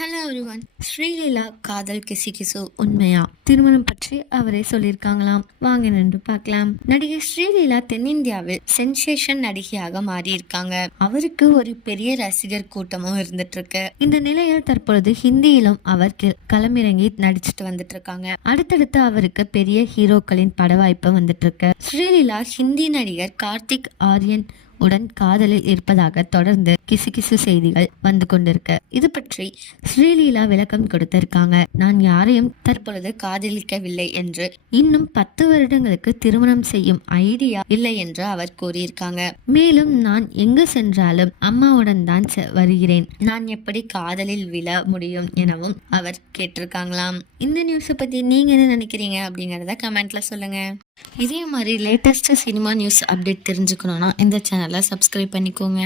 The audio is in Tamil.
Hello everyone. ஸ்ரீலீலா காதல் கிசு கிசு உண்மையா? திருமணம் பற்றி அவரே சொல்லியிருக்காங்களாம். வாங்க நின்று பார்க்கலாம். நடிகை ஸ்ரீலீலா தென்னிந்தியாவில் சென்சேஷன் நடிகையாக மாறி இருக்காங்க. அவருக்கு ஒரு பெரிய ரசிகர் கூட்டமும் இருந்துட்டு இருக்கு. இந்த நிலையில் தற்பொழுது ஹிந்தியிலும் அவர் களமிறங்கி நடிச்சிட்டு வந்துட்டு இருக்காங்க. அடுத்தடுத்து அவருக்கு பெரிய ஹீரோக்களின் பட வாய்ப்பு வந்துட்டு இருக்கு. ஸ்ரீலீலா ஹிந்தி நடிகர் கார்த்திக் ஆரியன் உடன் காதலில் இருப்பதாக தொடர்ந்து கிசுகிசு செய்திகள் வந்து கொண்டிருக்கு. இது பற்றி ஸ்ரீலீலா விளக்கம் கொடுத்திருக்காங்க. நான் யாரையும் தற்பொழுது காதலிக்கவில்லை என்று, இன்னும் 10 வருடங்களுக்கு திருமணம் செய்யும் ஐடியா இல்லை என்று அவர் கூறியிருக்காங்க. மேலும் நான் எங்கு சென்றாலும் அம்மாவுடன் தான் வருகிறேன், நான் எப்படி காதலில் விழ முடியும் எனவும் அவர் கேட்டிருக்காங்களாம். இந்த நியூஸை பத்தி நீங்க என்ன நினைக்கிறீங்க அப்படிங்கறத கமெண்ட்ல சொல்லுங்க. இதே மாதிரி லேட்டஸ்ட் சினிமா நியூஸ் அப்டேட் தெரிஞ்சுக்கணும்னா இந்த சேனலை சப்ஸ்கிரைப் பண்ணிக்கோங்க.